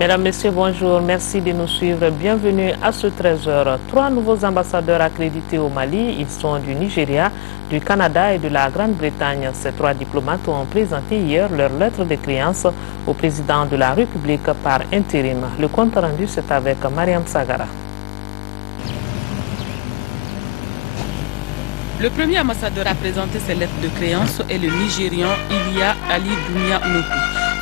Mesdames, Messieurs, bonjour. Merci de nous suivre. Bienvenue à ce 13h. 3 nouveaux ambassadeurs accrédités au Mali. Ils sont du Nigeria, du Canada et de la Grande-Bretagne. Ces 3 diplomates ont présenté hier leur lettre de créance au président de la République par intérim. Le compte rendu, c'est avec Mariam Sagara. Le premier ambassadeur à présenter ses lettres de créance est le Nigérian Ilia Ali Dounia Nuhu.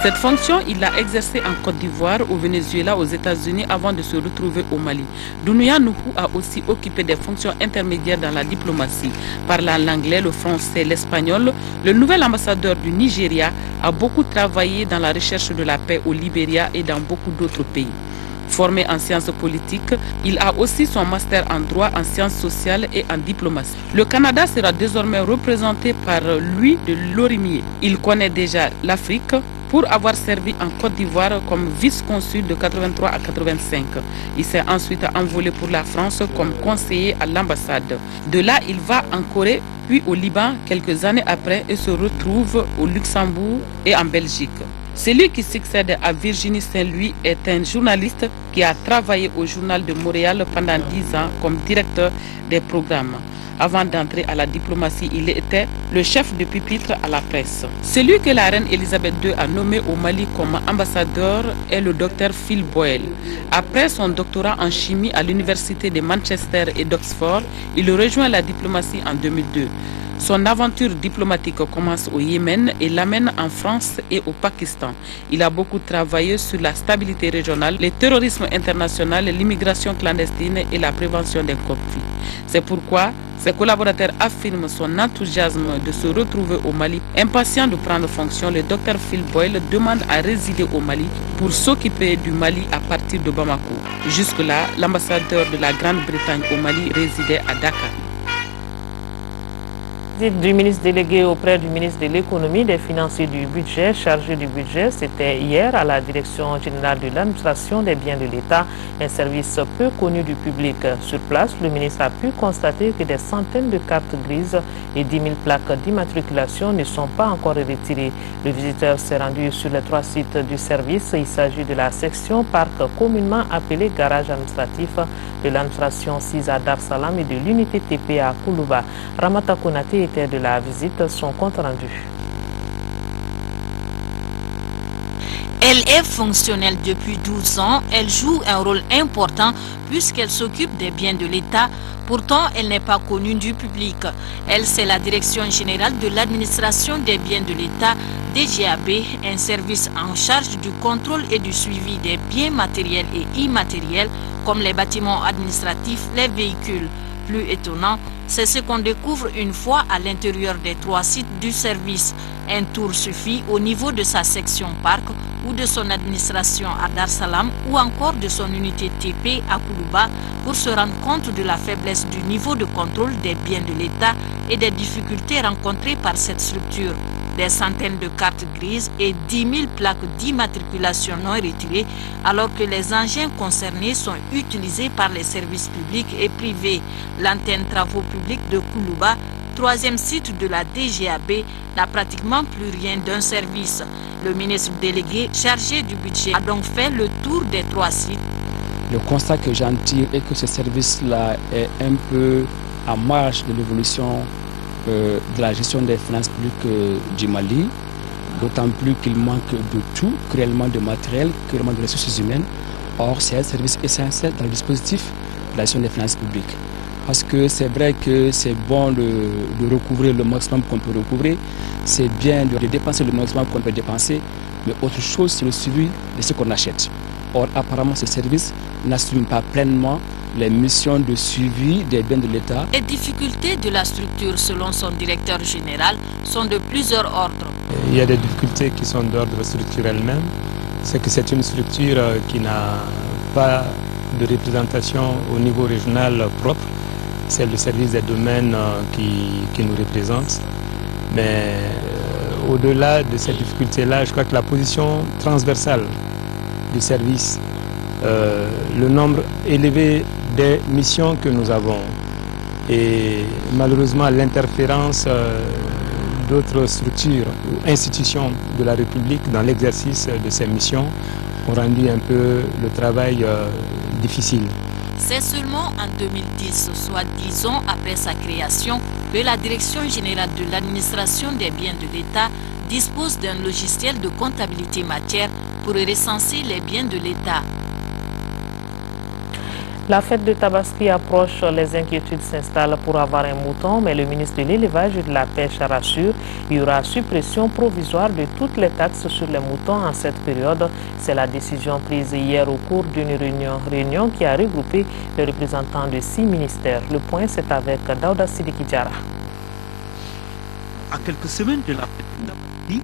Cette fonction, il l'a exercée en Côte d'Ivoire, au Venezuela, aux États-Unis avant de se retrouver au Mali. Dounia Nuhu a aussi occupé des fonctions intermédiaires dans la diplomatie. Parlant l'anglais, le français, l'espagnol, le nouvel ambassadeur du Nigeria a beaucoup travaillé dans la recherche de la paix au Libéria et dans beaucoup d'autres pays. Formé en sciences politiques, il a aussi son master en droit, en sciences sociales et en diplomatie. Le Canada sera désormais représenté par Louis de Lorimier. Il connaît déjà l'Afrique pour avoir servi en Côte d'Ivoire comme vice-consul de 83 à 85. Il s'est ensuite envolé pour la France comme conseiller à l'ambassade. De là, il va en Corée, puis au Liban quelques années après et se retrouve au Luxembourg et en Belgique. Celui qui succède à Virginie Saint-Louis est un journaliste qui a travaillé au Journal de Montréal pendant 10 ans comme directeur des programmes. Avant d'entrer à la diplomatie, il était le chef de pupitre à la presse. Celui que la reine Elisabeth II a nommé au Mali comme ambassadeur est le docteur Phil Boyle. Après son doctorat en chimie à l'université de Manchester et d'Oxford, il rejoint la diplomatie en 2002. Son aventure diplomatique commence au Yémen et l'amène en France et au Pakistan. Il a beaucoup travaillé sur la stabilité régionale, le terrorisme international, l'immigration clandestine et la prévention des conflits. C'est pourquoi ses collaborateurs affirment son enthousiasme de se retrouver au Mali. Impatient de prendre fonction, le Dr Phil Boyle demande à résider au Mali pour s'occuper du Mali à partir de Bamako. Jusque-là, l'ambassadeur de la Grande-Bretagne au Mali résidait à Dakar. Du ministre délégué auprès du ministre de l'économie, des finances et du budget, chargé du budget, c'était hier à la direction générale de l'administration des biens de l'État, un service peu connu du public. Sur place, le ministre a pu constater que des centaines de cartes grises et 10 000 plaques d'immatriculation ne sont pas encore retirées. Le visiteur s'est rendu sur les 3 sites du service. Il s'agit de la section parc communément appelée garage administratif, de l'administration 6 à Dar Salam et de l'unité TP à Koulouba. Ramata Konaté était de la visite, son compte rendu. Elle est fonctionnelle depuis 12 ans. Elle joue un rôle important puisqu'elle s'occupe des biens de l'État. Pourtant, elle n'est pas connue du public. Elle, c'est la Direction générale de l'administration des biens de l'État, DGAB, un service en charge du contrôle et du suivi des biens matériels et immatériels comme les bâtiments administratifs, les véhicules. Plus étonnant, c'est ce qu'on découvre une fois à l'intérieur des 3 sites du service. Un tour suffit au niveau de sa section parc ou de son administration à Dar Salam ou encore de son unité TP à Koulouba pour se rendre compte de la faiblesse du niveau de contrôle des biens de l'État et des difficultés rencontrées par cette structure. Des centaines de cartes grises et 10 000 plaques d'immatriculation non retirées, alors que les engins concernés sont utilisés par les services publics et privés. L'antenne travaux publics de Koulouba, 3e site de la DGAB, n'a pratiquement plus rien d'un service. Le ministre délégué chargé du budget a donc fait le tour des 3 sites. Le constat que j'en tire est que ce service-là est un peu en marge de l'évolution de la gestion des finances publiques du Mali, d'autant plus qu'il manque de tout, cruellement de matériel, cruellement de ressources humaines. Or, c'est un service essentiel dans le dispositif de la gestion des finances publiques. Parce que c'est vrai que c'est bon de recouvrir le maximum qu'on peut recouvrir, c'est bien de dépenser le maximum qu'on peut dépenser, mais autre chose, c'est le suivi de ce qu'on achète. Or, apparemment, ce service n'assume pas pleinement les missions de suivi des biens de l'État. Les difficultés de la structure, selon son directeur général, sont de plusieurs ordres. Il y a des difficultés qui sont d'ordre structurel même. C'est que c'est une structure qui n'a pas de représentation au niveau régional propre. C'est le service des domaines qui nous représente. Mais au-delà de cette difficulté-là, je crois que la position transversale du service, le nombre élevé des missions que nous avons et malheureusement l'interférence d'autres structures ou institutions de la République dans l'exercice de ces missions ont rendu un peu le travail difficile. C'est seulement en 2010, soit 10 ans après sa création, que la Direction générale de l'administration des biens de l'État dispose d'un logiciel de comptabilité matière pour recenser les biens de l'État. La fête de Tabaski approche, les inquiétudes s'installent pour avoir un mouton, mais le ministre de l'Élevage et de la Pêche rassure, il y aura suppression provisoire de toutes les taxes sur les moutons en cette période. C'est la décision prise hier au cours d'une réunion qui a regroupé les représentants de 6 ministères. Le point, c'est avec Daouda Sidiki Diarra. À quelques semaines de la fête de Tabaski,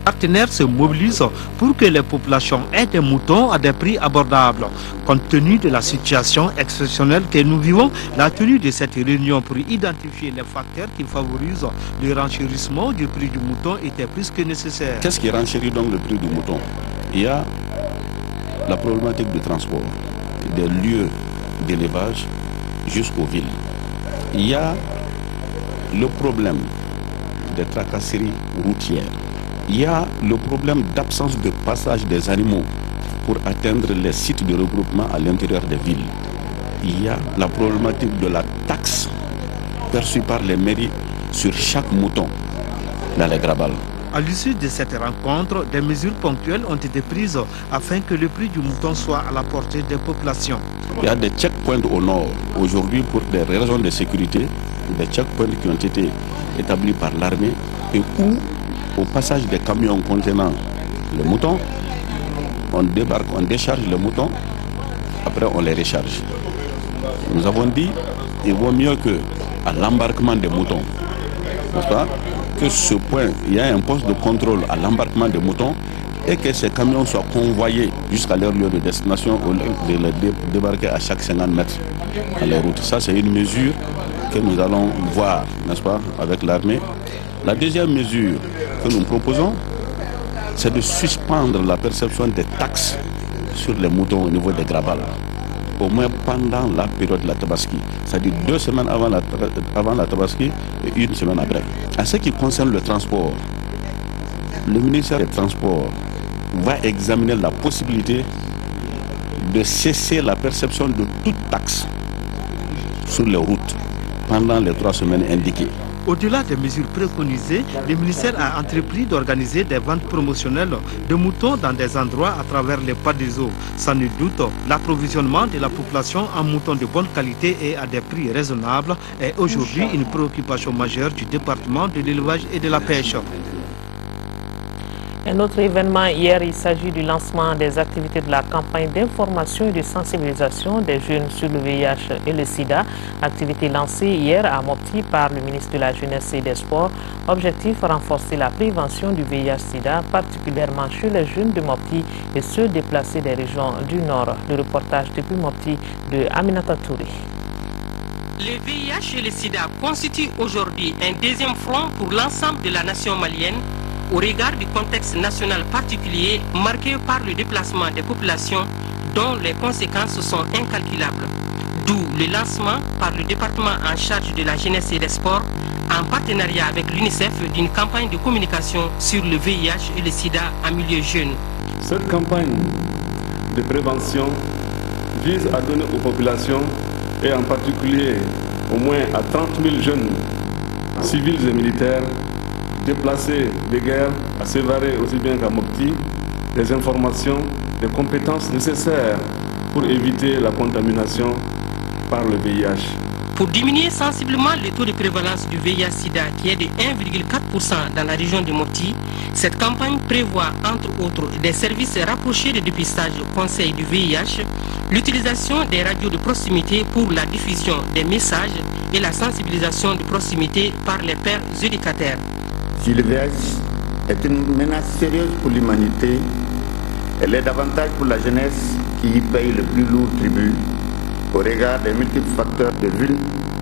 les partenaires se mobilisent pour que les populations aient des moutons à des prix abordables. Compte tenu de la situation exceptionnelle que nous vivons, la tenue de cette réunion pour identifier les facteurs qui favorisent le renchérissement du prix du mouton était plus que nécessaire. Qu'est-ce qui renchérit donc le prix du mouton? Il y a la problématique du transport, des lieux d'élevage jusqu'aux villes. Il y a le problème des tracasseries routières. Il y a le problème d'absence de passage des animaux pour atteindre les sites de regroupement à l'intérieur des villes. Il y a la problématique de la taxe perçue par les mairies sur chaque mouton dans les grabals. À l'issue de cette rencontre, des mesures ponctuelles ont été prises afin que le prix du mouton soit à la portée des populations. Il y a des checkpoints au nord. Aujourd'hui, pour des raisons de sécurité, des checkpoints qui ont été établis par l'armée et où, au passage des camions contenant les moutons, on débarque, on décharge les moutons, après on les recharge. Nous avons dit qu'il vaut mieux qu'à l'embarquement des moutons, n'est-ce pas, que ce point, il y a un poste de contrôle à l'embarquement des moutons et que ces camions soient convoyés jusqu'à leur lieu de destination au lieu de les débarquer à chaque 50 mètres à la route. Ça, c'est une mesure que nous allons voir, n'est-ce pas, avec l'armée. La deuxième mesure que nous proposons, c'est de suspendre la perception des taxes sur les moutons au niveau des grabals, au moins pendant la période de la Tabaski, c'est-à-dire 2 semaines avant la Tabaski et 1 semaine après. En ce qui concerne le transport, le ministère des Transports va examiner la possibilité de cesser la perception de toute taxe sur les routes pendant les 3 semaines indiquées. Au-delà des mesures préconisées, le ministère a entrepris d'organiser des ventes promotionnelles de moutons dans des endroits à travers les pas des eaux. Sans nul doute, l'approvisionnement de la population en moutons de bonne qualité et à des prix raisonnables est aujourd'hui une préoccupation majeure du département de l'élevage et de la pêche. Un autre événement hier, il s'agit du lancement des activités de la campagne d'information et de sensibilisation des jeunes sur le VIH et le sida. Activité lancée hier à Mopti par le ministre de la Jeunesse et des Sports. Objectif, renforcer la prévention du VIH-sida, particulièrement chez les jeunes de Mopti et ceux déplacés des régions du Nord. Le reportage depuis Mopti de Aminata Touré. Le VIH et le sida constituent aujourd'hui un deuxième front pour l'ensemble de la nation malienne, au regard du contexte national particulier marqué par le déplacement des populations dont les conséquences sont incalculables. D'où le lancement par le département en charge de la jeunesse et des sports, en partenariat avec l'UNICEF, d'une campagne de communication sur le VIH et le sida en milieu jeune. Cette campagne de prévention vise à donner aux populations, et en particulier au moins à 30 000 jeunes civils et militaires, déplacés de guerre à Sévaré aussi bien qu'à Mopti, des informations, des compétences nécessaires pour éviter la contamination par le VIH. Pour diminuer sensiblement le taux de prévalence du VIH-Sida qui est de 1,4% dans la région de Mopti, cette campagne prévoit entre autres des services rapprochés de dépistage conseil du VIH, l'utilisation des radios de proximité pour la diffusion des messages et la sensibilisation de proximité par les pères éducateurs. Si le VIH est une menace sérieuse pour l'humanité, elle est davantage pour la jeunesse qui y paye le plus lourd tribut au regard des multiples facteurs de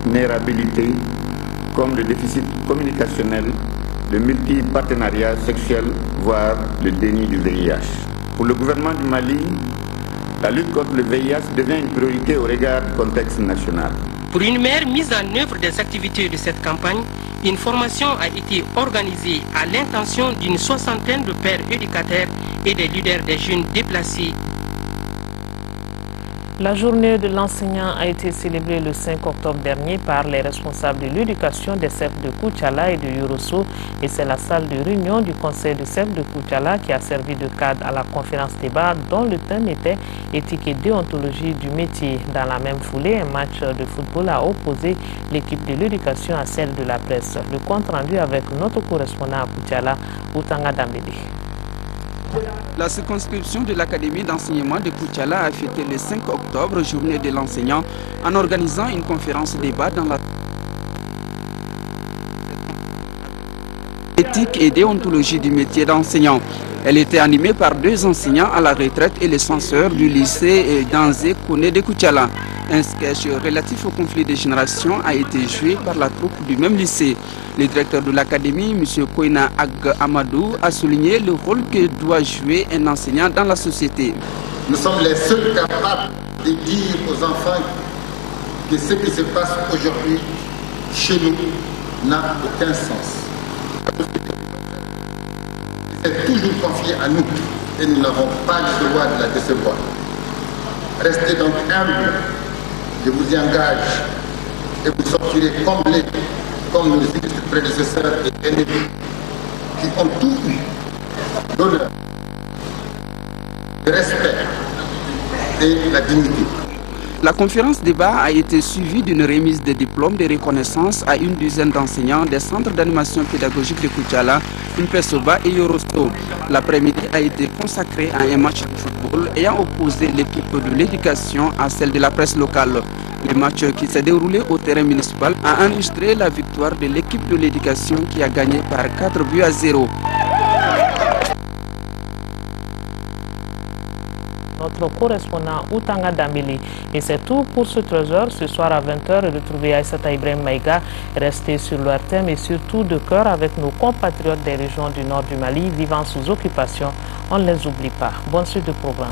vulnérabilité comme le déficit communicationnel, le multipartenariat sexuel, voire le déni du VIH. Pour le gouvernement du Mali, la lutte contre le VIH devient une priorité au regard du contexte national. Pour une meilleure mise en œuvre des activités de cette campagne, une formation a été organisée à l'intention d'une 60aine de pères éducateurs et des leaders des jeunes déplacés. La journée de l'enseignant a été célébrée le 5 octobre dernier par les responsables de l'éducation des cercles de Koutiala et de Yorosso, et c'est la salle de réunion du conseil de cercle de Koutiala qui a servi de cadre à la conférence débat dont le thème était éthique et déontologie du métier. Dans la même foulée, un match de football a opposé l'équipe de l'éducation à celle de la presse. Le compte rendu avec notre correspondant à Koutiala, Outanga Dambédé. La circonscription de l'Académie d'enseignement de Koutiala a fêté le 5 octobre, journée de l'enseignant, en organisant une conférence débat dans la éthique et déontologie du métier d'enseignant. Elle était animée par 2 enseignants à la retraite et le censeur du lycée Danzé Kone de Koutiala. Un sketch relatif au conflit des générations a été joué par la troupe du même lycée. Le directeur de l'académie, M. Koina Ag Amadou, a souligné le rôle que doit jouer un enseignant dans la société. Nous sommes les seuls capables de dire aux enfants que ce qui se passe aujourd'hui chez nous n'a aucun sens. C'est toujours confié à nous et nous n'avons pas le devoir de la décevoir. Restez donc humbles, je vous y engage, et vous sortirez comblés comme nos illustres prédécesseurs et aînés qui ont tout eu, l'honneur, le respect et la dignité. La conférence débat a été suivie d'une remise de diplômes de reconnaissance à une dizaine d'enseignants des centres d'animation pédagogique de Koutiala, Impesoba et Yorosto. L'après-midi a été consacré à un match de football ayant opposé l'équipe de l'éducation à celle de la presse locale. Le match qui s'est déroulé au terrain municipal a enregistré la victoire de l'équipe de l'éducation qui a gagné par 4-0. Notre correspondant Outanga Dambili. Et c'est tout pour ce trésor. Ce soir à 20h, retrouvez Aïssata Ibrahim Maïga. Restez sur leur thème et surtout de cœur avec nos compatriotes des régions du nord du Mali vivant sous occupation. On ne les oublie pas. Bonne suite de programme.